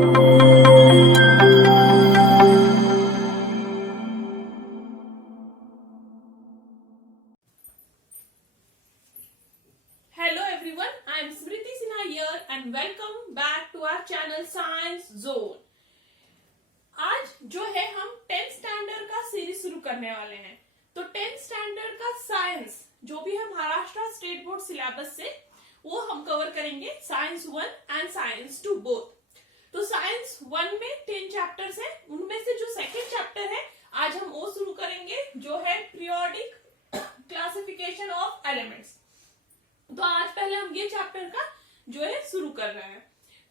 Hello everyone, I am Smriti Sinha here and welcome back to our channel Science Zone. आज जो है हम 10th standard का series शुरू करने वाले हैं। तो 10th स्टैंडर्ड का साइंस जो भी है महाराष्ट्र स्टेट बोर्ड सिलेबस से वो हम कवर करेंगे, साइंस 1 एंड साइंस 2 बोथ। तो साइंस 1 में 10 चैप्टर्स हैं, उनमें से जो सेकंड चैप्टर है आज हम वो शुरू करेंगे जो है पीरियोडिक क्लासिफिकेशन ऑफ एलिमेंट्स। तो आज पहले हम ये चैप्टर का जो है शुरू कर रहे हैं।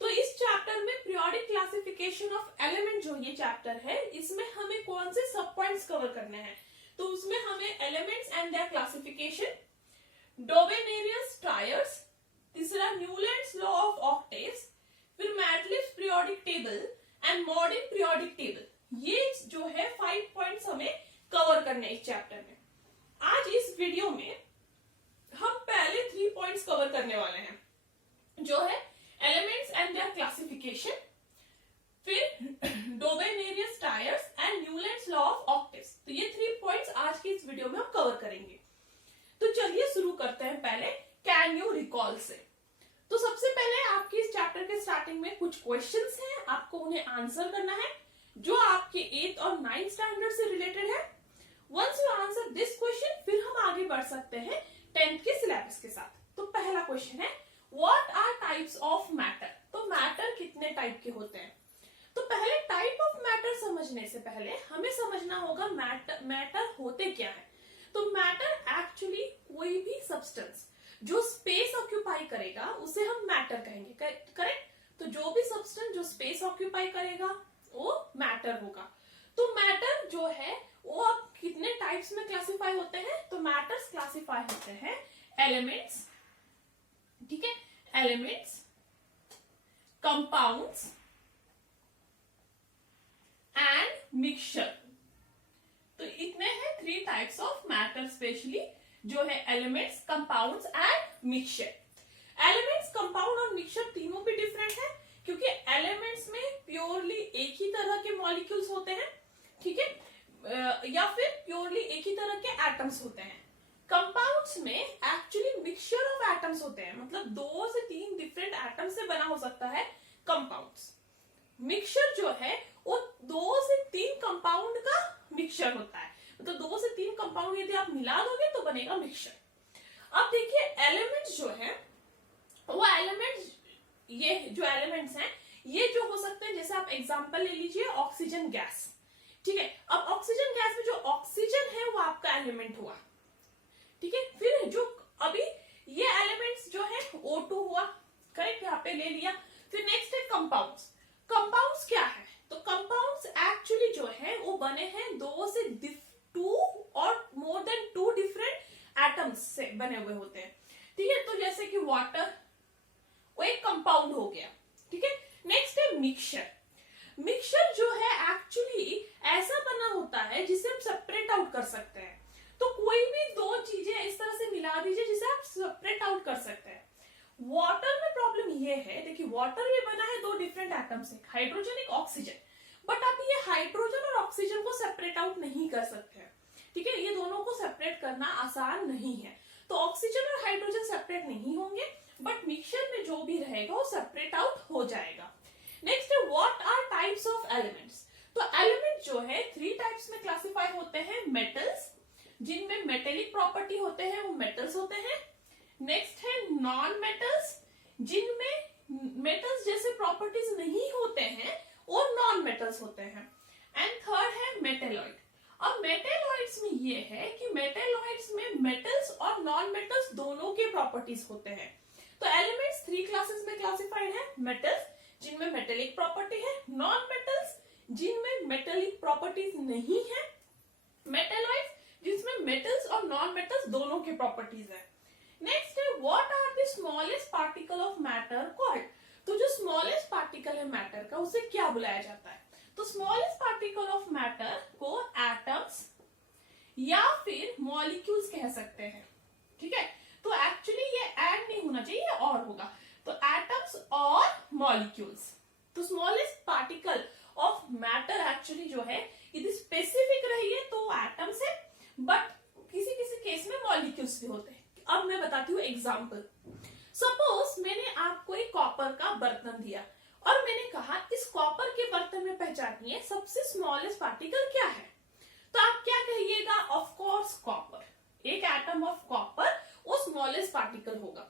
तो इस चैप्टर में पीरियोडिक क्लासिफिकेशन ऑफ एलिमेंट जो ये चैप्टर है, इसमें हमें कौन से सब पॉइंट्स कवर करने हैं। तो उसमें हमें elements and their classification, Dobereiner's triads, तीसरा न्यूलैंड्स लॉ ऑफ ऑक्टेव्स, फिर Mendeleev's periodic table and modern periodic table, ये जो है 5 पॉइंट्स हमें कवर करने हैं इस चैप्टर में। आज इस वीडियो में हम पहले 3 पॉइंट्स कवर करने वाले हैं जो है एलिमेंट्स एंड देयर क्लासिफिकेशन, फिर Dobereiner's triads and Newlands law of octaves. तो ये 3 पॉइंट्स आज की इस वीडियो में हम कवर करेंगे। तो चलिए शुरू करते हैं पहले कैन यू रिकॉल से। तो सबसे पहले आपकी इस चैप्टर के स्टार्टिंग में कुछ क्वेश्चंस हैं, आपको उन्हें आंसर करना है जो आपके 8th और 9th स्टैंडर्ड से रिलेटेड है। Once you answer this question फिर हम आगे बढ़ सकते हैं 10th के सिलेबस के साथ। तो पहला क्वेश्चन है what are types of matter. तो मैटर कितने टाइप के होते हैं। तो पहले टाइप ऑफ मैटर समझने से पहले हमें समझना होगा मैटर होते क्या है। तो मैटर एक्चुअली कोई भी सब्सटेंस जो स्पेस ऑक्यूपाई करेगा उसे हम मैटर कहेंगे, करेक्ट। तो जो भी सब्सटेंस जो स्पेस ऑक्यूपाई करेगा वो मैटर होगा। तो मैटर जो है वो अब कितने टाइप्स में क्लासिफाई होते हैं। तो मैटर्स क्लासिफाई होते हैं एलिमेंट्स, ठीक है, एलिमेंट्स, कंपाउंड्स एंड मिक्सचर। तो इतने हैं 3 टाइप्स ऑफ मैटर स्पेशली जो है elements, compounds and mixture. Elements, compound और मिक्सचर तीनों भी डिफरेंट है क्योंकि एलिमेंट्स में प्योरली एक ही तरह के मॉलिक्यूल्स होते हैं, ठीक है, या फिर प्योरली एक ही तरह के एटम्स होते हैं। कंपाउंड्स में एक्चुअली मिक्सचर ऑफ एटम्स होते हैं, मतलब 2 से 3 डिफरेंट एटम्स से बना हो सकता है कंपाउंड्स। मिक्सचर जो है वो 2 से 3 कंपाउंड का मिक्सचर होता है, मतलब 2 से 3 कंपाउंड यदि आप मिला दोगे तो बनेगा मिक्सचर। अब देखिए एलिमेंट्स जो है वो एलिमेंट्स, ये जो एलिमेंट्स हैं ये जो हो सकते हैं, जैसे आप एग्जांपल ले लीजिए ऑक्सीजन गैस, ठीक है। अब ऑक्सीजन गैस में जो ऑक्सीजन है वो आपका एलिमेंट हुआ, ठीक है। फिर जो अभी ये एलिमेंट्स जो है O2 हुआ, करेक्ट, यहाँ पे ले लिया। फिर नेक्स्ट है कंपाउंड्स। कंपाउंड्स क्या है। तो कंपाउंड्स एक्चुअली जो है वो बने हैं 2 से 2 और मोर देन 2 डिफरेंट एटम्स से बने हुए होते हैं, ठीक है। तो जैसे कि वाटर वो एक कंपाउंड हो गया, ठीक है। नेक्स्ट है मिक्सचर। मिक्सचर जो है एक्चुअली ऐसा बना होता है जिसे हम सेपरेट आउट कर सकते हैं। तो कोई भी 2 चीजें इस तरह से मिला दीजिए जिसे आप सेपरेट आउट कर सकते हैं। वाटर में प्रॉब्लम ये है, देखिए वाटर भी बना है 2 डिफरेंट एटम से, हाइड्रोजन एक ऑक्सीजन, बट आप ये हाइड्रोजन और ऑक्सीजन को सेपरेट आउट नहीं कर सकते हैं, ठीक है। ये दोनों को सेपरेट करना आसान नहीं है। तो ऑक्सीजन और हाइड्रोजन सेपरेट नहीं होंगे, बट मिक्सचर में जो भी रहेगा वो सेपरेट आउट हो जाएगा। नेक्स्ट है what are types of elements. तो एलिमेंट जो है 3 टाइप्स में क्लासिफाई होते हैं। मेटल्स जिनमें मेटेलिक प्रॉपर्टी होते हैं वो मेटल्स होते हैं। नेक्स्ट है नॉन मेटल्स जिनमें मेटल्स जैसे प्रॉपर्टीज नहीं होते हैं और नॉन मेटल्स होते हैं। एंड थर्ड है मेटेलॉइड। अब मेटेलॉइड्स में ये है कि मेटेलॉइड्स में मेटल्स और नॉन मेटल्स दोनों के प्रॉपर्टीज होते हैं। तो एलिमेंट्स 3 क्लासेस में क्लासिफाइड है। मेटल्स जिनमें मेटेलिक प्रॉपर्टी है, नॉन मेटल्स जिनमें मेटेलिक प्रॉपर्टीज नहीं है, मेटेलॉइड्स जिसमें मेटल्स और नॉन मेटल्स दोनों के प्रॉपर्टीज है। नेक्स्ट है what are the smallest particle of matter called. तो जो स्मॉलेस्ट पार्टिकल है मैटर का उसे क्या बुलाया जाता है। तो स्मॉलेस्ट पार्टिकल ऑफ मैटर को एटम्स या फिर मॉलिक्यूल्स कह सकते हैं, ठीक है। तो एक्चुअली ये एंड नहीं होना चाहिए, और होगा। तो एटम्स और मॉलिक्यूल्स, तो smallest particle of matter actually जो है यदि स्पेसिफिक रही है तो एटम्स है, बट किसी किसी केस में मॉलिक्यूल्स भी होते हैं। अब मैं बताती हूँ एग्जांपल। सपोज मैंने आपको एक कॉपर का बर्तन दिया और मैंने कहा इस कॉपर के बर्तन में पहचानिए सबसे स्मॉलेस्ट पार्टिकल क्या है, तो आप क्या कहिएगा? Of course copper. एक एटम ऑफ कॉपर वो स्मॉलेस्ट पार्टिकल होगा।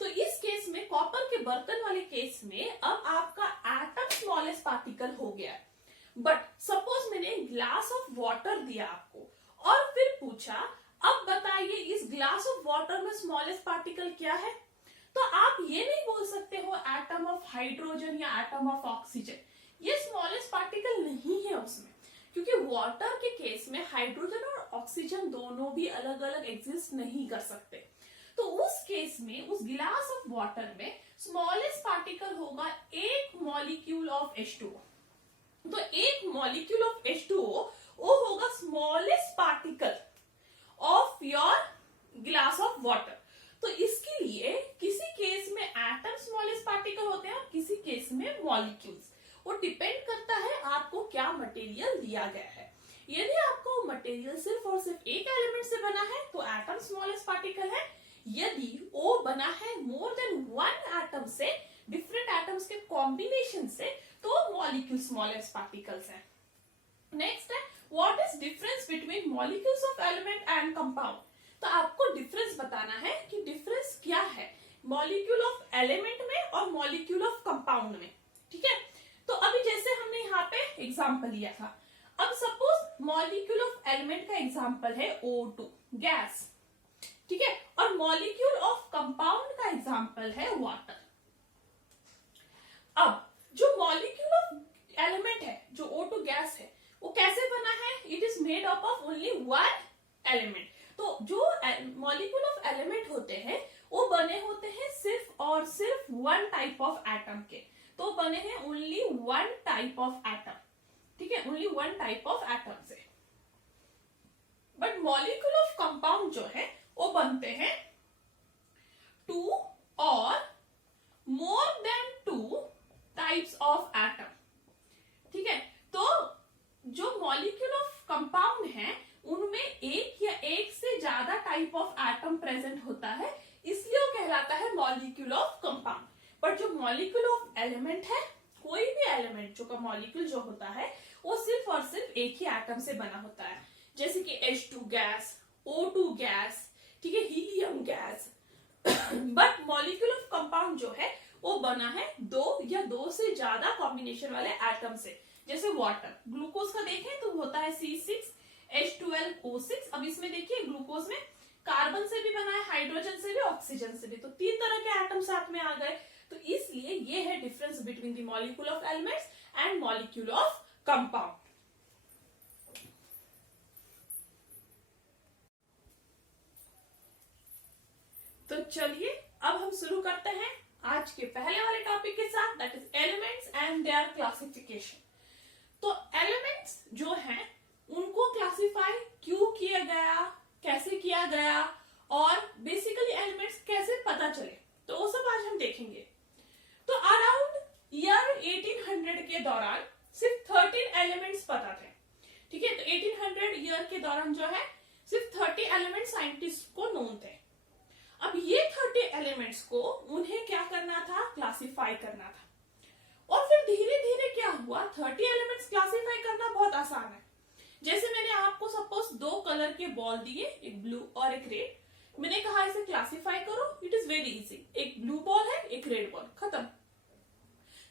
तो इस केस में कॉपर के बर्तन वाले केस में अब आपका एटम स्मॉलेस्ट पार्टिकल हो गया। बट सपोज मैंने ग्लास ऑफ वाटर दिया आपको और फिर पूछा अब बताइए इस ग्लास ऑफ वाटर में स्मॉलेस्ट पार्टिकल क्या है, तो आप ये नहीं बोल सकते हो एटम ऑफ हाइड्रोजन या एटम ऑफ ऑक्सीजन, ये स्मॉलेस्ट पार्टिकल नहीं है उसमें, क्योंकि वाटर के केस में हाइड्रोजन और ऑक्सीजन दोनों भी अलग अलग एग्जिस्ट नहीं कर सकते। तो उस केस में उस गिलास ऑफ वाटर में स्मॉलेस्ट पार्टिकल होगा एक मॉलिक्यूल ऑफ H2O। तो एक मॉलिक्यूल ऑफ H2O वो होगा smallest particle of your glass of water. तो इसके लिए किसी केस में एटम स्मॉलेस्ट पार्टिकल होते हैं और किसी केस में मॉलिक्यूल्स। वो डिपेंड करता है आपको क्या मटेरियल दिया गया है। यदि आपको मटेरियल सिर्फ और सिर्फ एक एलिमेंट से बना है तो एटम स्मॉलेस्ट पार्टिकल है। यदि वो बना है मोर देन वन एटम से, डिफरेंट एटम्स के कॉम्बिनेशन से, तो मॉलिक्यूल स्मॉलेस्ट पार्टिकल्स है। नेक्स्ट है what is difference between molecules of element and compound. तो आपको डिफरेंस बताना है कि डिफरेंस क्या है मॉलिक्यूल ऑफ एलिमेंट में और मॉलिक्यूल ऑफ कंपाउंड में। ठीक है, तो अभी जैसे हमने यहाँ पे एग्जांपल लिया था, अब सपोज मॉलिक्यूल ऑफ एलिमेंट का एग्जांपल है O2 गैस, ठीक है, और मॉलिक्यूल ऑफ कंपाउंड का एग्जांपल है वाटर। अब जो मॉलिक्यूल ऑफ एलिमेंट है, जो O2 गैस है, वो कैसे बना है? It is made up of only one element. तो जो मॉलिक्यूल ऑफ एलिमेंट होते हैं वो बने होते हैं सिर्फ और सिर्फ वन टाइप ऑफ एटम के, तो बने हैं only one type of atom. ठीक है, only one type of atom से। बट मॉलिक्यूल ऑफ कंपाउंड जो है वो बनते हैं टू और more than two types of atom. ठीक है, तो जो मॉलिक्यूल ऑफ कंपाउंड है उनमें एक या एक से ज्यादा टाइप ऑफ एटम प्रेजेंट होता है, इसलिए वो कहलाता है मॉलिक्यूल ऑफ कंपाउंड। पर जो मॉलिक्यूल ऑफ एलिमेंट है, कोई भी एलिमेंट जो का मॉलिक्यूल जो होता है वो सिर्फ और सिर्फ एक ही एटम से बना होता है, जैसे कि H2 गैस, O2 गैस, ठीक है, helium gas. But molecule of compound जो है वो बना है दो या दो से ज्यादा कॉम्बिनेशन वाले एटम से। जैसे वाटर, ग्लूकोज का देखें तो होता है C6H12O6। अब इसमें देखिए ग्लूकोज में कार्बन से भी बना है, हाइड्रोजन से भी, ऑक्सीजन से भी, तो तीन तरह के एटम साथ में आ गए। तो इसलिए ये है difference between the molecule of elements and molecule of compound. तो चलिए अब हम शुरू करते हैं आज के पहले वाले टॉपिक के साथ, that is elements and their classification. तो एलिमेंट्स जो हैं उनको क्लासिफाई क्यों किया गया, कैसे किया गया, और बेसिकली एलिमेंट्स कैसे पता चले, तो वो सब आज हम देखेंगे। तो अराउंड ईयर 1800 के दौरान सिर्फ 13 एलिमेंट्स पता थे। ठीक है, तो 1800 ईयर के दौरान जो है सिर्फ 30 एलिमेंट साइंटिस्ट को नोन थे। अब ये 30 एलिमेंट्स को उन्हें क्या करना था? क्लासिफाई करना था। और फिर धीरे धीरे क्या हुआ, 30 एलिमेंट्स क्लासिफाई करना बहुत आसान है। जैसे मैंने आपको सपोज दो कलर के बॉल दिए, एक ब्लू और एक रेड, मैंने कहा इसे क्लासिफाई करो, इट इज वेरी इजी। एक ब्लू बॉल है, एक रेड बॉल, खत्म।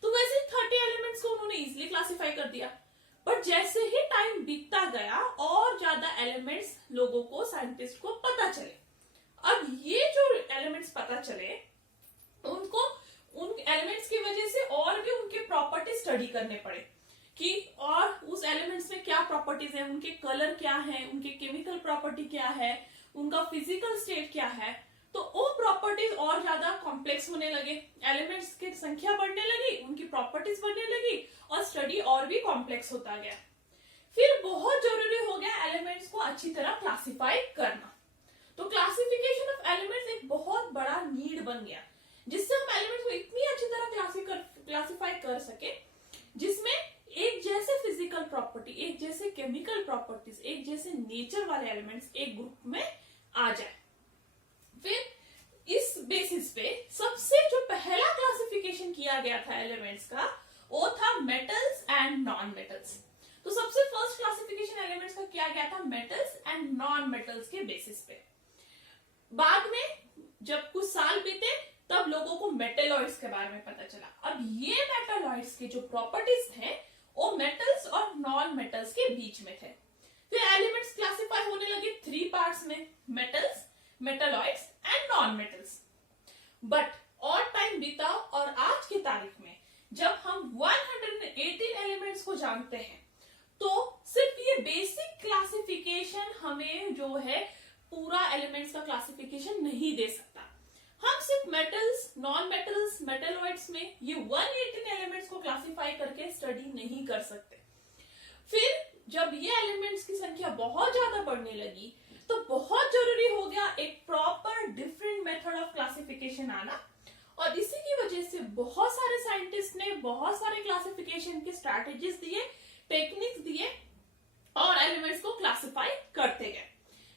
तो वैसे 30 एलिमेंट्स को उन्होंने इजिली क्लासिफाई कर दिया। पर जैसे ही टाइम बीतता गया और ज्यादा एलिमेंट्स लोगों को, साइंटिस्ट को पता चले। अब ये जो एलिमेंट्स पता चले उनको उन एलिमेंट्स की वजह से और भी उनके प्रॉपर्टी स्टडी करने पड़े कि और उस एलिमेंट्स में क्या प्रॉपर्टीज है, उनके कलर क्या है, उनके केमिकल प्रॉपर्टी क्या है, उनका फिजिकल स्टेट क्या है। तो वो प्रॉपर्टीज और ज्यादा कॉम्प्लेक्स होने लगे, एलिमेंट्स की संख्या बढ़ने लगी, उनकी प्रॉपर्टीज बढ़ने लगी और स्टडी और भी कॉम्प्लेक्स होता गया। फिर बहुत जरूरी हो गया एलिमेंट्स को अच्छी तरह क्लासिफाई करना। तो क्लासिफिकेशन ऑफ एलिमेंट्स एक बहुत बड़ा नीड बन गया, जिससे हम एलिमेंट्स को इतनी अच्छी तरह क्लासिफाई कर सके प्रॉपर्टी, एक जैसे केमिकल प्रॉपर्टीज, एक जैसे नेचर वाले एलिमेंट्स एक ग्रुप में आ जाए। फिर इस बेसिस पे सबसे जो पहला क्लासिफिकेशन किया गया था एलिमेंट्स का, वो था मेटल्स एंड नॉन मेटल्स। तो सबसे फर्स्ट क्लासिफिकेशन एलिमेंट्स का किया गया था मेटल्स एंड नॉन मेटल्स के बेसिस पे। बाद में जब कुछ साल बीते तब लोगों को मेटेलॉइड्स के बारे में पता चला। अब ये मेटेलॉइड्स के जो प्रॉपर्टीज थे वो मेटल्स और नॉन मेटल्स के बीच में थे। फिर एलिमेंट्स क्लासिफाई होने लगे 3 पार्ट्स में, metals, metalloids and non metals. But और टाइम बीता और आज की तारीख में जब हम 118 एलिमेंट्स को जानते हैं तो सिर्फ ये बेसिक क्लासिफिकेशन हमें जो है पूरा एलिमेंट्स का क्लासिफिकेशन नहीं दे सकता। हम सिर्फ मेटल्स, नॉन मेटल्स, मेटेलॉइड्स में ये 118 एलिमेंट्स को क्लासिफाई करके स्टडी नहीं कर सकते। फिर जब ये एलिमेंट्स की संख्या बहुत ज्यादा बढ़ने लगी तो बहुत जरूरी हो गया एक proper different method of classification आना, और इसी की वजह से बहुत सारे साइंटिस्ट ने बहुत सारे क्लासिफिकेशन के स्ट्रैटेजीज दिए, टेक्निक्स दिए और एलिमेंट्स को क्लासिफाई करते गए।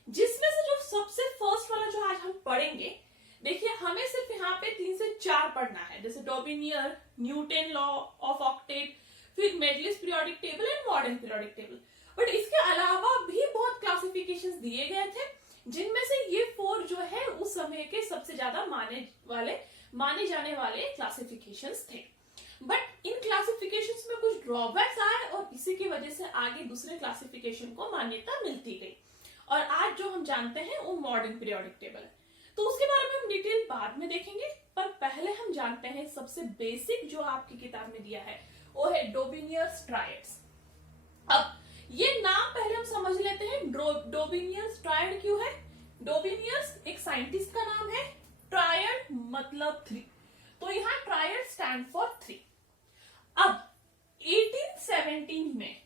जिसमें से जो सबसे फर्स्ट वाला जो आज हम पढ़ेंगे, देखिए हमें सिर्फ यहाँ पे 3 से 4 पढ़ना है, जैसे Dobereiner, Newton law of octet, फिर Mendeleev's periodic table and modern periodic table. But इसके अलावा भी बहुत क्लासिफिकेशंस दिए गए थे, जिनमें से ये 4 जो है उस समय के सबसे ज्यादा माने जाने वाले क्लासिफिकेशंस थे। बट इन क्लासिफिकेशंस में कुछ ड्रॉबैक्स आए और इसी की वजह से आगे दूसरे क्लासिफिकेशन को मान्यता मिलती गई, और आज जो हम जानते हैं वो मॉडर्न पीरियोडिक टेबल है। तो उसके बारे में हम डिटेल बाद में देखेंगे, पर पहले हम जानते हैं सबसे बेसिक जो आपकी किताब में दिया है वो है डॉबिनियर्स ट्रायड्स। अब ये नाम पहले हम समझ लेते हैं, डॉबिनियर्स ट्रायड क्यों है। डॉबिनियर्स एक साइंटिस्ट का नाम है, ट्रायड मतलब 3, तो यहाँ ट्रायड स्टैंड फॉर 3। अब 1817 में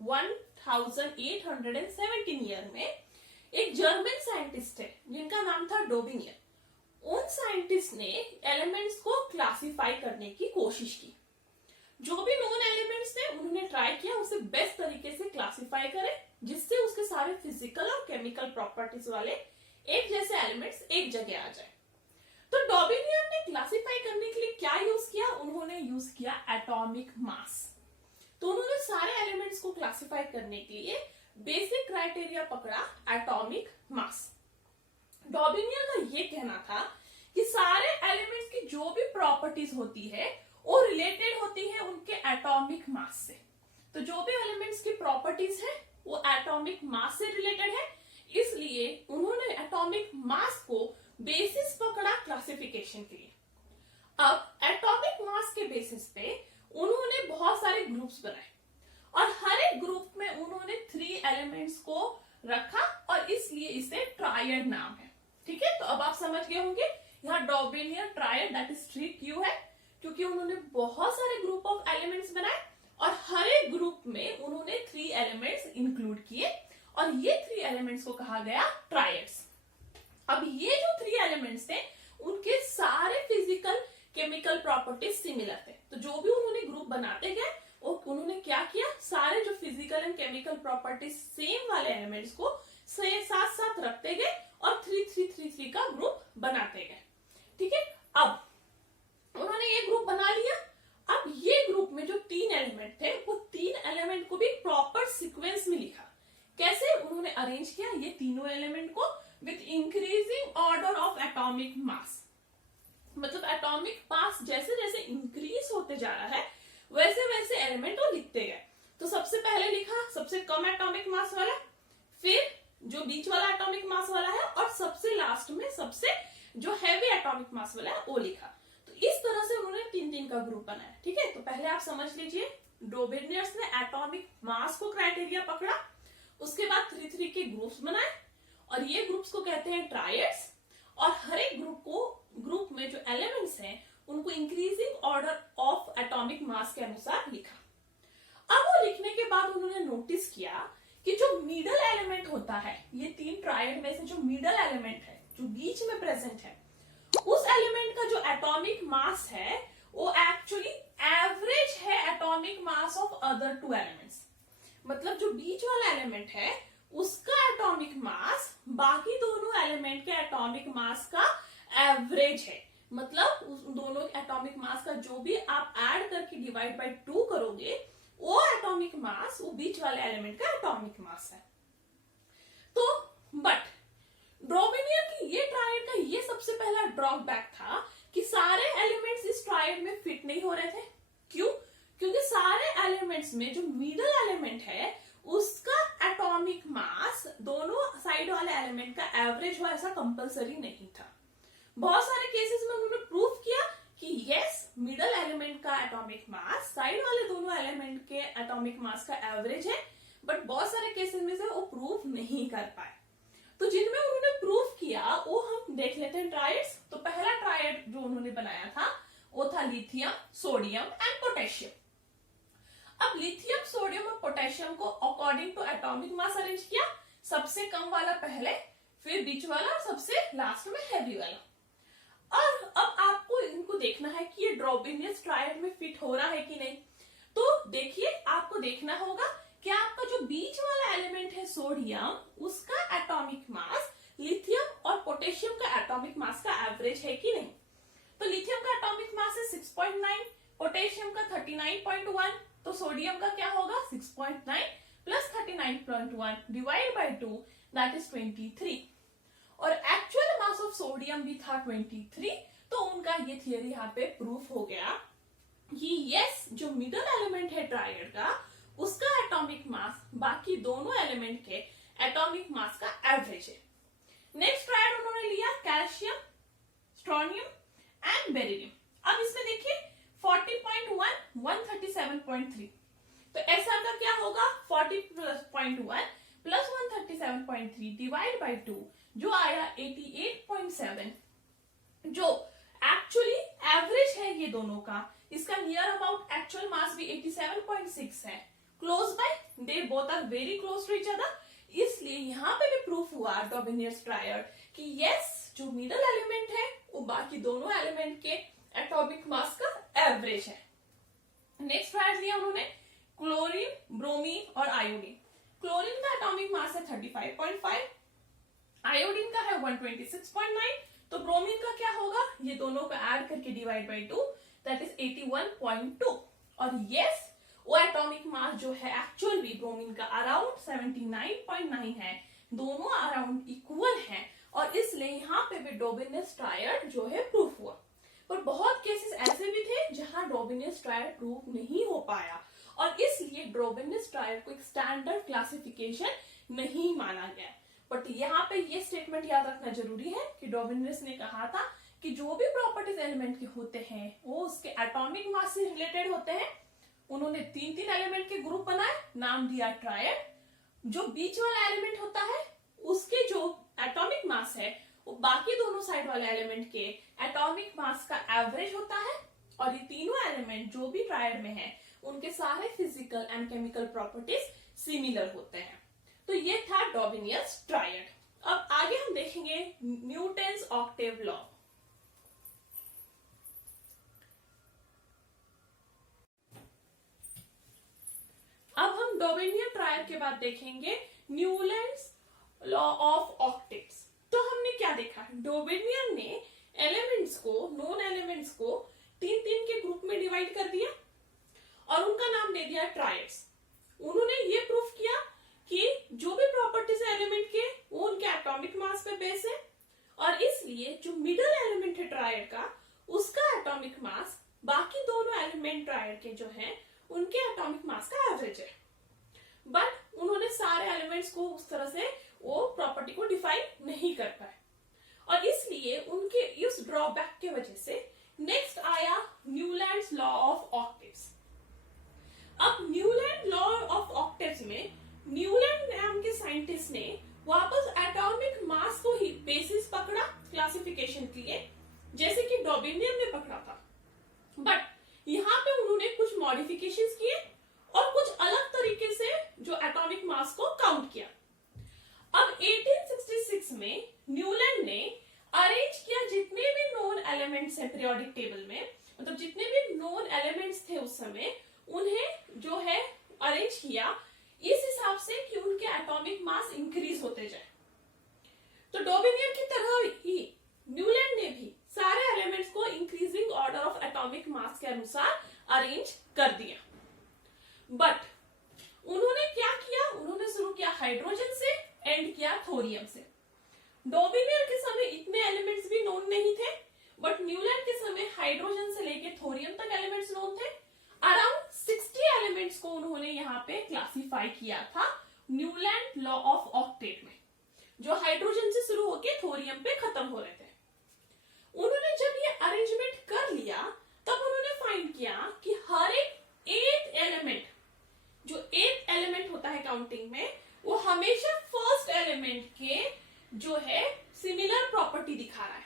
1817 ईयर में एक जर्मन साइंटिस्ट है जिनका नाम था डॉबिनियर। उन साइंटिस्ट ने एलिमेंट्स को क्लासिफाई करने की कोशिश की। जो भी नोन एलिमेंट्स थे उन्होंने ट्राई किया उसे बेस्ट तरीके से क्लासिफाई करें, जिससे उसके सारे फिजिकल और केमिकल प्रॉपर्टीज वाले एक जैसे एलिमेंट्स एक जगह आ जाए। तो डॉबिनियर ने क्लासिफाई करने के लिए क्या यूज किया, उन्होंने यूज किया एटॉमिक मास। तो उन्होंने सारे एलिमेंट्स को क्लासिफाई करने के लिए बेसिक क्राइटेरिया पकड़ा, एटॉमिक मास। डॉबिनियर का ये कहना था कि सारे एलिमेंट्स की जो भी प्रॉपर्टीज होती है वो रिलेटेड होती है उनके एटॉमिक मास से। तो जो भी एलिमेंट्स की प्रॉपर्टीज है वो एटॉमिक मास से रिलेटेड है, इसलिए उन्होंने एटॉमिक मास को बेसिस पकड़ा क्लासिफिकेशन के लिए। अब एटॉमिक मास के बेसिस पे उन्होंने बहुत सारे ग्रुप्स बनाए और हर एक ग्रुप में उन्होंने 3 एलिमेंट्स को रखा और इसलिए इसे ट्रायड नाम है। ठीक है, तो अब आप समझ गए होंगे यहाँ डॉबिनियर ट्रायड दैट इज 3 क्यों है, क्योंकि उन्होंने बहुत सारे ग्रुप ऑफ एलिमेंट्स बनाए और हर एक ग्रुप में उन्होंने 3 एलिमेंट्स इंक्लूड किए और ये 3 एलिमेंट्स को कहा गया ट्रायड्स। अब ये जो 3 एलिमेंट्स थे उनके सारे फिजिकल केमिकल प्रॉपर्टीज सिमिलर थे। तो जो भी उन्होंने ग्रुप बनाते गए उन्होंने क्या किया, सारे जो physical and chemical properties same वाले एलिमेंट्स को साथ साथ रखते गए और 3-3-3-3 का ग्रुप बनाते गए। ठीक है, अब उन्होंने ये ग्रुप बना लिया। अब ये ग्रुप में जो 3 एलिमेंट थे वो 3 एलिमेंट को भी प्रॉपर सीक्वेंस में लिखा। कैसे उन्होंने अरेंज किया ये तीनों एलिमेंट को with increasing order of atomic mass. मतलब एटॉमिक मास जैसे जैसे इंक्रीज होते जा रहा है वैसे वैसे एलिमेंट वो लिखते गए। तो सबसे पहले लिखा सबसे कम एटॉमिक मास वाला, फिर जो बीच वाला एटॉमिक मास वाला है और सबसे लास्ट में सबसे जो हैवी एटॉमिक मास वाला है वो लिखा। तो इस तरह से उन्होंने 3-3 का ग्रुप बनाया। ठीक है, तो पहले आप समझ लीजिए डॉबिनियर्स ने एटॉमिक मास को क्राइटेरिया पकड़ा, उसके बाद 3-3 के ग्रुप्स बनाए और ये ग्रुप्स को कहते हैं ट्रायड्स, और हर एक ग्रुप में जो एलिमेंट्स हैं उनको increasing order of atomic mass के अनुसार लिखा। अब वो लिखने के बाद उन्होंने नोटिस किया कि जो मिडल एलिमेंट होता है, ये 3 ट्रायड में से जो मिडल एलिमेंट है जो बीच में प्रेजेंट है, उस एलिमेंट का जो एटॉमिक मास है वो एक्चुअली एवरेज है atomic mass of other 2 elements. मतलब जो बीच वाला एलिमेंट है उसका एटॉमिक मास बाकी दोनों एलिमेंट के एटॉमिक मास का एवरेज है। मतलब उस दोनों एटॉमिक मास का जो भी आप ऐड करके डिवाइड बाय 2 करोगे वो एटॉमिक मास वो बीच वाले एलिमेंट का एटॉमिक मास है। तो बट ड्रॉबिनियर की ये ट्रायड का ये सबसे पहला ड्रॉबैक था कि सारे एलिमेंट्स इस ट्रायड में फिट नहीं हो रहे थे। क्यों? क्योंकि सारे एलिमेंट्स में जो मिडल एलिमेंट है उसका एटॉमिक मास दोनों साइड वाले एलिमेंट का एवरेज हो ऐसा कंपलसरी नहीं था। बहुत सारे केसेस में उन्होंने प्रूव किया कि यस मिडल एलिमेंट का एटॉमिक मास साइड वाले दोनों एलिमेंट के एटॉमिक मास का एवरेज है, बट बहुत सारे केसेस में से वो प्रूव नहीं कर पाए। तो जिनमें उन्होंने प्रूव किया वो हम देख लेते हैं ट्रायड्स। तो पहला ट्रायड जो उन्होंने बनाया था वो था लिथियम, सोडियम एंड पोटेशियम। अब लिथियम, सोडियम और पोटेशियम को according to atomic mass arrange किया, सबसे कम वाला पहले, फिर बीच वाला और सबसे लास्ट में हैवी वाला। और अब आपको इनको देखना है कि ये ड्रॉबिनियस ट्रायड में फिट हो रहा है कि नहीं। तो देखिए आपको देखना होगा कि आपका जो बीच वाला एलिमेंट है सोडियम, उसका एटॉमिक मास लिथियम और पोटेशियम का एटॉमिक मास का एवरेज है कि नहीं। तो लिथियम का एटॉमिक मास है 6.9, पोटेशियम का 39.1, तो सोडियम का क्या होगा 6.9 plus 39.1 divide by 2 that is 23। और एक्चुअल मास ऑफ सोडियम भी था 23। तो उनका ये थियरी यहाँ पे प्रूफ हो गया कि यस जो मिडल एलिमेंट है ट्रायड का उसका एटॉमिक मास बाकी दोनों एलिमेंट के एटॉमिक मास का एवरेज है। नेक्स्ट ट्रायड उन्होंने लिया कैल्शियम, स्ट्रोनियम एंड बेरिलियम। अब इसमें देखिए 40.1, 137.3, तो ऐसा का क्या होगा 40.1 प्लस 137.3 डिवाइड बाय 2 जो आया 88.7, जो एक्चुअली एवरेज है ये दोनों का। इसका नियर अबाउट एक्चुअल मास भी 87.6 है, close by, they both are very close to each other. इसलिए यहाँ पे भी प्रूफ हुआ ड्रॉबिनियस ट्रायड कि यस जो मिडल एलिमेंट है वो बाकी दोनों एलिमेंट के एटॉमिक मास का एवरेज है। नेक्स्ट ट्रायड लिया उन्होंने क्लोरीन, ब्रोमीन और आयोडीन। क्लोरीन का एटॉमिक मास है 35.5, आयोडीन का है 126.9, तो ब्रोमीन का क्या होगा ये दोनों को ऐड करके डिवाइड बाय 2 दैट इज 81.2। और यस वो एटॉमिक मास जो है एक्चुअल भी ब्रोमीन का अराउंड 79.9 है, दोनों अराउंड इक्वल हैं, और इसलिए यहाँ पे भी ड्रॉबिनियस ट्रायड जो है प्रूफ हुआ। पर बहुत केसेस ऐसे भी थे जहां ड्रॉबिनियस ट्रायड प्रूफ नहीं हो पाया, और इसलिए ड्रॉबिनियस ट्रायड को एक स्टैंडर्ड क्लासिफिकेशन नहीं माना गया। बट यहाँ पे ये स्टेटमेंट याद रखना जरूरी है कि ड्रॉबिनियस ने कहा था कि जो भी प्रॉपर्टीज एलिमेंट के होते हैं वो उसके एटॉमिक मास से रिलेटेड होते हैं। उन्होंने 3 एलिमेंट के ग्रुप बनाए, नाम दिया ट्रायड। जो बीच वाला एलिमेंट होता है उसके जो एटॉमिक मास है वो बाकी दोनों साइड वाले एलिमेंट के एटॉमिक मास का एवरेज होता है, और ये तीनों एलिमेंट जो भी ट्रायड में है उनके सारे physical and chemical properties similar होते हैं। तो ये था ड्रॉबिनियस ट्रायड। अब आगे हम देखेंगे न्यूटन्स ऑक्टेव लॉ। अब हम ड्रॉबिनियस ट्रायड के बाद देखेंगे न्यूटन्स लॉ ऑफ ऑक्टेव्स। तो हमने क्या देखा, ड्रॉबिनियस ने एलिमेंट्स को, नोन एलिमेंट्स को 3 के ग्रुप में डिवाइड कर दिया और उनका नाम दे दिया ट्रायड्स। उन्होंने ये प्रूफ किया कि जो भी प्रॉपर्टीज है एलिमेंट के वो उनके एटॉमिक मास पे बेस है, और इसलिए जो मिडल एलिमेंट है ट्रायड का उसका एटॉमिक मास बाकी दोनों एलिमेंट ट्रायड के जो हैं उनके एटॉमिक मास का एवरेज है। बट उन्होंने सारे एलिमेंट्स को उस तरह से वो प्रॉपर्टी को डिफाइन नहीं कर पाए, और इसलिए उनके इस ड्रॉबैक के वजह से नेक्स्ट आया न्यूलैंड्स लॉ ऑफ ऑक्टेव्स। अब न्यूलैंड लॉ ऑफ ऑक्टेव्स में न्यूलैंड नाम के साइंटिस्ट ने वापस एटॉमिक मास को ही बेसिस पकड़ा क्लासिफिकेशन के लिए, जैसे कि ड्रॉबिनियस ने पकड़ा था। बट यहाँ पे उन्होंने कुछ मॉडिफिकेशंस किए और कुछ अलग तरीके से जो एटॉमिक मास को काउंट किया। अब 1866 में न्यूलैंड ने अरेंज किया जितने भी नोन एलिमेंट्स हैं पीरियोडिक टेबल में, मतलब जितने भी नोन एलिमेंट्स थे उस समय उन्हें जो है अरेंज किया इस से कि उनके एटॉमिक मास इंक्रीज होते जाए। तो डॉबिनियर की तरह ही न्यूलैंड ने भी सारे एलिमेंट्स को increasing order of atomic mass के अनुसार अरेंज कर दिया। बट उन्होंने क्या किया, उन्होंने शुरू किया हाइड्रोजन से, एंड किया थोरियम से। डॉबिनियर के समय इतने एलिमेंट्स भी नोन नहीं थे, बट न्यूलैंड के समय हाइड्रोजन से लेके थोरियम तक एलिमेंट्स नोन थे। अराउंड 60 एलिमेंट्स को उन्होंने यहाँ पे क्लासिफाई किया था न्यूलैंड लॉ ऑफ ऑक्टेट में, जो हाइड्रोजन से शुरू होके थोरियम पे खत्म हो रहे थे। उन्होंने जब ये अरेंजमेंट कर लिया, तब उन्होंने फाइंड किया कि हर एक एथ एलिमेंट, जो एथ एलिमेंट होता है काउंटिंग में, वो हमेशा फर्स्ट एलिमेंट के जो है सिमिलर प्रॉपर्टी दिखा रहा है।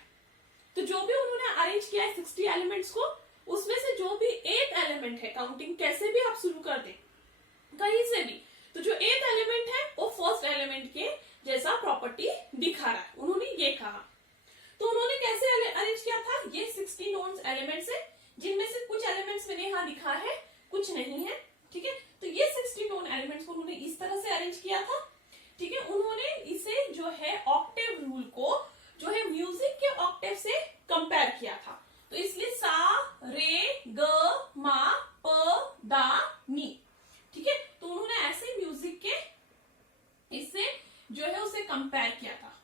तो जो भी उन्होंने अरेंज किया है 60 एलिमेंट्स को, उसमें से जो भी एथ एलिमेंट है, काउंटिंग कैसे भी आप शुरू कर दें कहीं से भी, तो जो एथ एलिमेंट है वो फर्स्ट एलिमेंट के जैसा प्रॉपर्टी दिखा रहा है, उन्होंने ये कहा। तो उन्होंने कैसे अरेंज किया था, ये 60 नोन एलिमेंट्स है, जिनमें से कुछ एलिमेंट्स मैंने यहाँ लिखा है, कुछ नहीं है, ठीक है। तो ये 60 नोन एलिमेंट्स को उन्होंने इस तरह से अरेंज किया था, ठीक है। उन्होंने इसे जो है ऑक्टेव रूल को जो है म्यूजिक के ऑक्टेव से कंपेयर किया था। तो इसलिए सा रे ग मा प दा नी, ठीक है। तो उन्होंने ऐसे म्यूजिक के इससे जो है उसे कंपेयर किया था,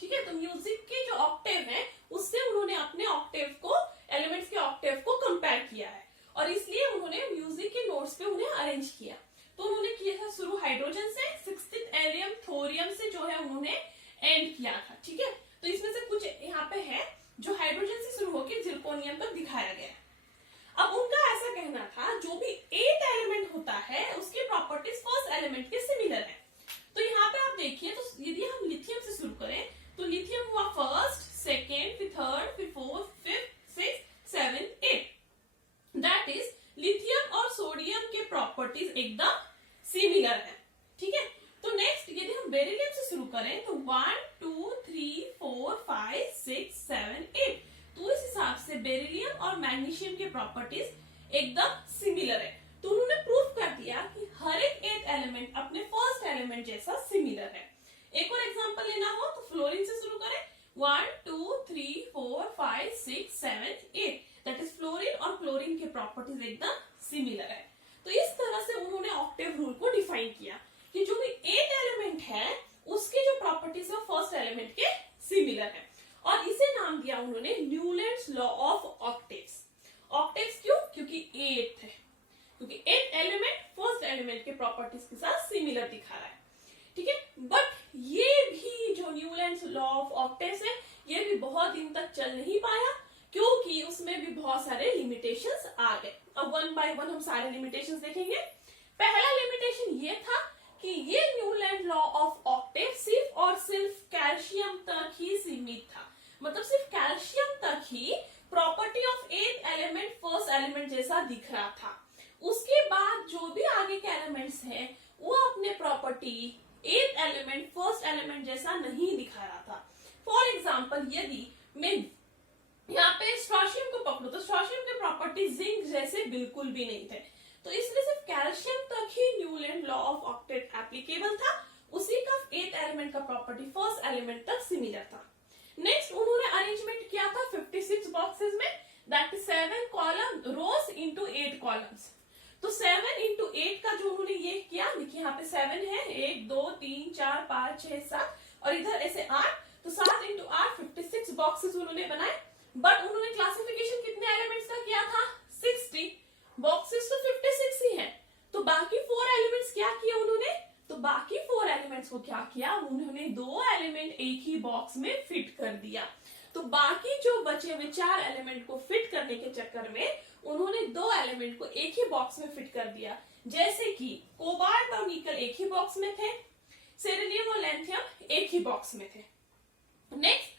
ठीक है। तो म्यूजिक के जो ऑक्टेव है उससे उन्होंने अपने ऑक्टेव को, एलिमेंट्स के ऑक्टेव को कंपेयर किया है, और इसलिए उन्होंने म्यूजिक के नोट्स पे उन्हें अरेंज किया। तो उन्होंने किया था शुरू हाइड्रोजन से, 60th एलियम थोरियम से जो है उन्होंने एंड किया था, ठीक है। तो इसमें से कुछ यहाँ पे है जो हाइड्रोजन से शुरू होकर जिरकोनियम तक दिखाया गया है। अब उनका ऐसा कहना था जो भी एथ एलिमेंट होता है उसकी प्रॉपर्टीज फर्स्ट एलिमेंट के सिमिलर है। तो यहाँ पे आप देखिए, तो यदि हम लिथियम से शुरू करें तो लिथियम हुआ फर्स्ट, सेकेंड, फिर थर्ड, फिर fourth, fifth, sixth, seventh, eight. That is lithium और सोडियम के प्रॉपर्टीज एकदम सिमिलर है, ठीक है। तो नेक्स्ट यदि हम बेरिलियम से शुरू करें तो 1 2 3 4 5 6 7 8, तो इस हिसाब से बेरिलियम और मैग्नीशियम के प्रॉपर्टीज एकदम सिमिलर है। तो उन्होंने प्रूव कर दिया कि हर एक एथ एलिमेंट अपने फर्स्ट एलिमेंट जैसा सिमिलर है। एक और एग्जांपल लेना हो तो फ्लोरीन से शुरू करें, 1 2 3 4 5 6 7 8, दैट इज फ्लोरीन और क्लोरीन के प्रॉपर्टीज एकदम सिमिलर है। तो इस तरह से उन्होंने ऑक्टेव रूल को डिफाइन किया कि जो भी एथ एलिमेंट है उसकी जो प्रॉपर्टीज है फर्स्ट एलिमेंट के सिमिलर है, और इसे नाम दिया उन्होंने Newlands law of octaves. Octaves क्यों? क्योंकि एथ है, क्योंकि एथ एलिमेंट फर्स्ट एलिमेंट के प्रॉपर्टीज के साथ सिमिलर दिखा रहा है, ठीक है। बट ये भी जो न्यूलैंड्स लॉ ऑफ ऑक्टेव्स है, ये भी बहुत दिन तक चल नहीं पाया, क्योंकि उसमें भी बहुत सारे लिमिटेशंस आ गए। अब वन बाय वन हम सारे लिमिटेशंस देखेंगे। पहला लिमिटेशन ये था कि ये न्यूलैंड लॉ ऑफ ऑक्टेव सिर्फ और सिर्फ कैल्शियम तक ही सीमित था, मतलब सिर्फ कैल्शियम तक ही property of eighth element first element जैसा दिख रहा था। उसके बाद जो भी आगे के एलिमेंट्स हैं वो अपने प्रॉपर्टी एथ एलिमेंट फर्स्ट एलिमेंट जैसा नहीं दिखा रहा था। फॉर एग्जाम्पल यदि मैं यहाँ पे स्ट्रोशियम को पकड़ो तो स्ट्रोशियम के प्रॉपर्टी जिंक जैसे बिल्कुल भी नहीं थे, तो इसलिए सिर्फ कैल्शियम तक ही Newland law of octet applicable था, उसी का एथ एलिमेंट का प्रॉपर्टी फर्स्ट एलिमेंट तक सिमिलर था। नेक्स्ट उन्होंने अरेंजमेंट किया था 56 बॉक्सेस में, that 7 column rows into 8 columns. तो 7 इंटू 8 का जो उन्होंने ये किया, देखिए यहाँ पे 7 है, 1 2 3 4 5 6 7, और इधर ऐसे 8, तो 7 इंटू 8 56 बॉक्सेस उन्होंने बनाए। बट उन्होंने क्लासिफिकेशन कितने एलिमेंट्स का किया था? 60 बॉक्सेस तो 56 ही हैं, तो बाकी 4 एलिमेंट्स क्या किए उन्होंने? तो बाकी 4 एलिमेंट्स को क्या किया उन्होंने? 2 एलिमेंट एक ही बॉक्स में फिट कर दिया। तो बाकी जो बचे हुए 4 एलिमेंट को फिट करने के चक्कर में उन्होंने 2 एलिमेंट को एक ही बॉक्स में फिट कर दिया, जैसे कि कोबाल्ट और निकल एक ही बॉक्स में थे, सेलेनियम और लिथियम एक ही बॉक्स में थे। नेक्स्ट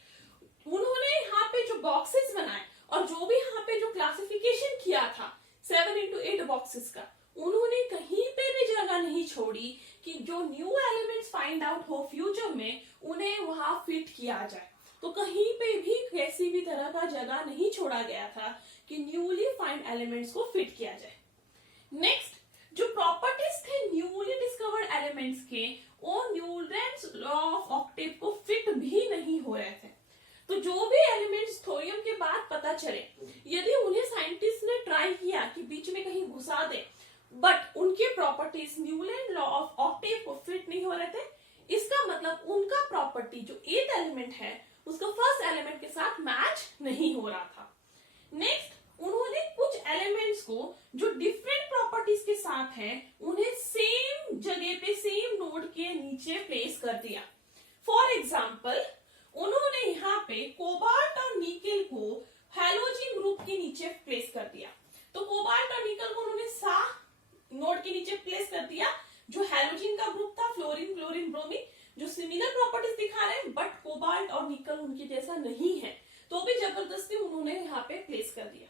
उन्होंने यहाँ पे जो बॉक्सेस बनाए और जो भी यहाँ पे जो क्लासिफिकेशन किया था 7 इंटू 8 बॉक्सेस का, उन्होंने कहीं पे भी जगह नहीं छोड़ी कि जो न्यू एलिमेंट्स फाइंड आउट हो फ्यूचर में उन्हें वहां फिट किया जाए। तो कहीं पे भी किसी भी तरह का जगह नहीं छोड़ा गया था कि न्यूली फाइंड एलिमेंट्स को फिट किया जाए। नेक्स्ट, जो प्रॉपर्टीज थे न्यूली डिस्कवर्ड एलिमेंट्स के, वो न्यूटन्स लॉ ऑफ ऑक्टेव को फिट भी नहीं हो रहे थे। तो जो भी एलिमेंट्स थोरियम के बाद पता चले, यदि उन्हें साइंटिस्ट ने ट्राई किया कि बीच में कहीं घुसा दे, बट उनके properties Newton law of Octave को फिट नहीं हो रहे थे, इसका मतलब उनका प्रॉपर्टी जो 8th एलिमेंट है उसका फर्स्ट एलिमेंट के साथ मैच नहीं हो रहा था। नेक्स्ट, उन्होंने कुछ एलिमेंट्स को जो डिफरेंट प्रॉपर्टीज के साथ हैं उन्हें सेम जगह पे सेम नोड के नीचे प्लेस कर दिया। फॉर एग्जाम्पल, उन्होंने यहाँ पे कोबाल्ट और निकेल को हैलोजन ग्रुप के नीचे प्लेस कर दिया। तो कोबाल्ट और निकल को उन्होंने सा नोड के नीचे प्लेस कर दिया, जो हैलोजन का ग्रुप था, फ्लोरीन क्लोरीन ब्रोमीन, जो सिमिलर प्रॉपर्टीज दिखा रहे हैं, बट कोबाल्ट और निकल उनके जैसा नहीं है, तो भी जबरदस्ती उन्होंने यहाँ पे प्लेस कर दिया।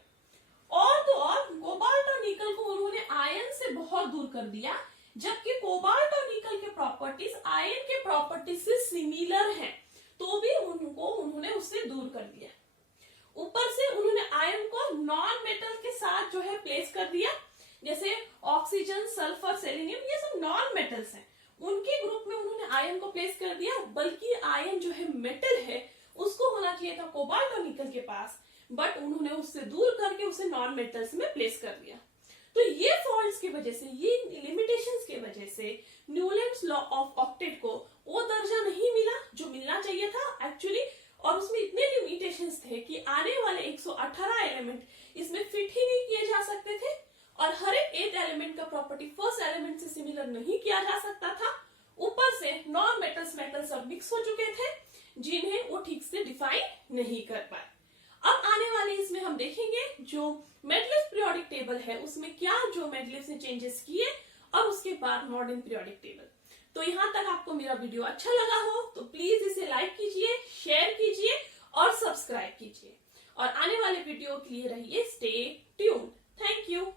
और तो और कोबाल्ट और निकल को उन्होंने आयन से बहुत दूर कर दिया, जबकि कोबाल्ट और निकल के प्रॉपर्टीज आयन के प्रॉपर्टीज से सिमिलर हैं, तो भी उनको उन्होंने उससे दूर कर दिया। ऊपर से उन्होंने आयन को नॉन मेटल के साथ जो है प्लेस कर दिया, जैसे ऑक्सीजन, सल्फर, सेलेनियम, ये सब नॉन मेटल्स हैं, उनके ग्रुप में उन्होंने आयन को प्लेस कर दिया, बल्कि आयन जो है मेटल है उसको होना चाहिए था कोबाल्ट और निकल के पास, बट उन्होंने उससे दूर करके उसे नॉन मेटल्स में प्लेस कर दिया। तो ये फॉल्ट्स की वजह से, ये लिमिटेशंस की वजह से न्यूटन्स लॉ ऑफ ऑक्टेट को वो दर्जा नहीं मिला जो मिलना चाहिए था एक्चुअली, और उसमें इतने लिमिटेशंस थे कि आने वाले 118 एलिमेंट इसमें फिट ही नहीं किए जा सकते थे, और हर एक 8th एलिमेंट का प्रॉपर्टी फर्स्ट एलिमेंट से सिमिलर नहीं किया जा सकता था। ऊपर से नॉन मेटल्स मेटल सब मिक्स हो चुके थे, जिन्हें वो ठीक से डिफाइन नहीं कर पाए। अब आने वाले इसमें हम देखेंगे जो मेंडलीव पीरियोडिक टेबल है उसमें क्या जो मेंडलीव ने चेंजेस किए, और उसके बाद मॉडर्न पीरियोडिक टेबल। तो यहाँ तक आपको मेरा वीडियो अच्छा लगा हो तो प्लीज इसे लाइक कीजिए, शेयर कीजिए और सब्सक्राइब कीजिए, और आने वाले वीडियो के लिए रहिए स्टे ट्यून्ड। Thank you.